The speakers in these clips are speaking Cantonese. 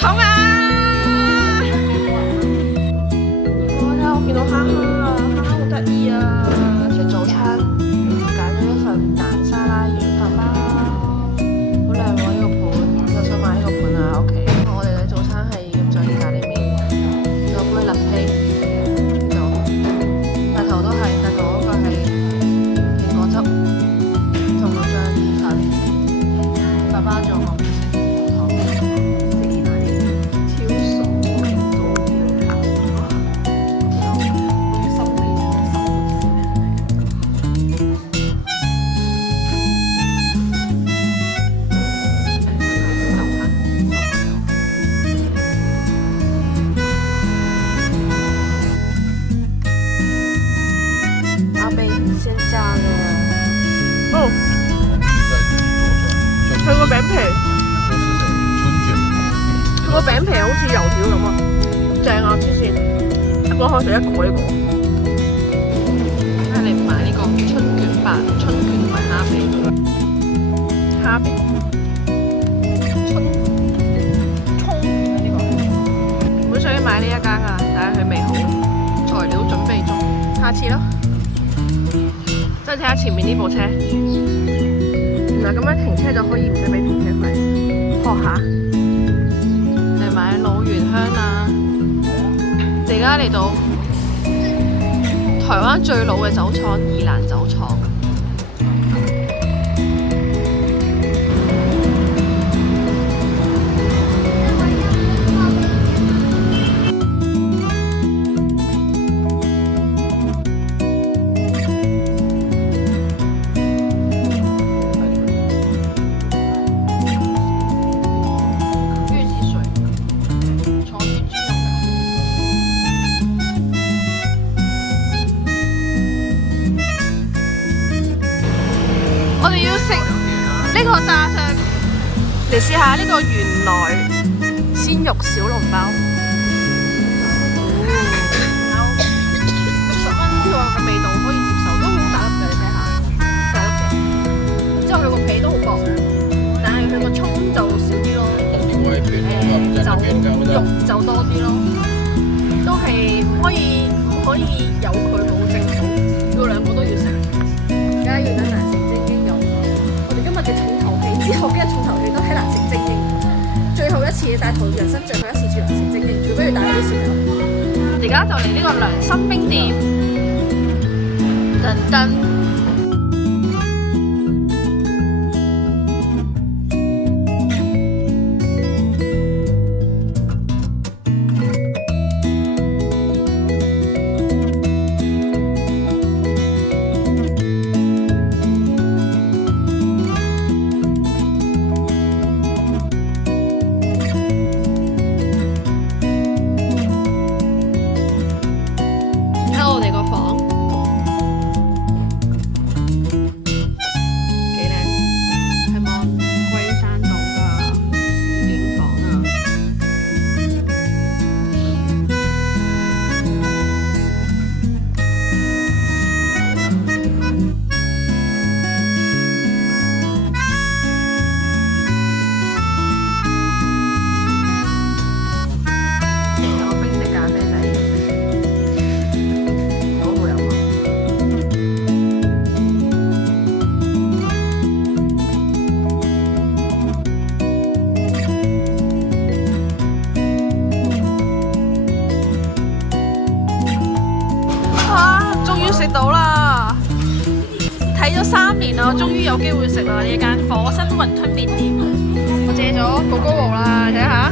衝啊！哇！睇下我見到哈哈啊，哈哈好得意啊！食早餐揀咗一份蛋沙拉軟飯包，好靚喎呢個盤，又想買呢個盤啊屋企。我哋嘅早餐係咁上意大利麵，有杯立希，呢度大頭都係，大頭嗰個係蘋果汁同個醬意粉，爸爸仲有先炸嘅，哦，佢個餅皮，佢個餅皮好似油條咁啊，正啊！黐線，一個可以食一個呢個。睇你唔買呢個春卷飯、春卷同埋蝦皮，蝦皮，春卷呢個。本想買呢一間啊，但係佢未好，材料準備中，下次咯。再睇下前面呢部車，原來咁樣停車就可以唔使俾停車費。學下，嚟買老元香啊！而家嚟到台灣最老嘅酒廠宜蘭酒廠。我哋要食呢個炸醬，嚟試下呢個原來鮮肉小籠包。60蚊呢個味道可以接受，都好大粒嘅，你睇下，大粒嘅。之後佢個皮都好薄嘅，但係佢個葱就少啲咯。就肉就多啲咯，都係唔可以有佢冇整好，要兩個都要食。而家要等南城精英有。我哋今日嘅重頭戲之後，今日重頭戲都喺南城精英，最後一次大頭人生最後一次住南城精英，除非要帶啲小朋友。而家就嚟呢個良心冰店，噔噔。食到啦！睇咗3年啦，我終於有機會食啦呢一間火身雲吞麵店。我借咗哥哥號啦，睇下。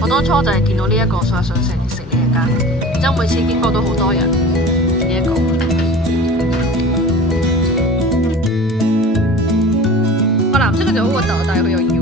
我當初就係見到呢一個，所以想食呢一間。然之後每次經過都好多人呢一個。個藍色嘅就好核突，但係佢又要。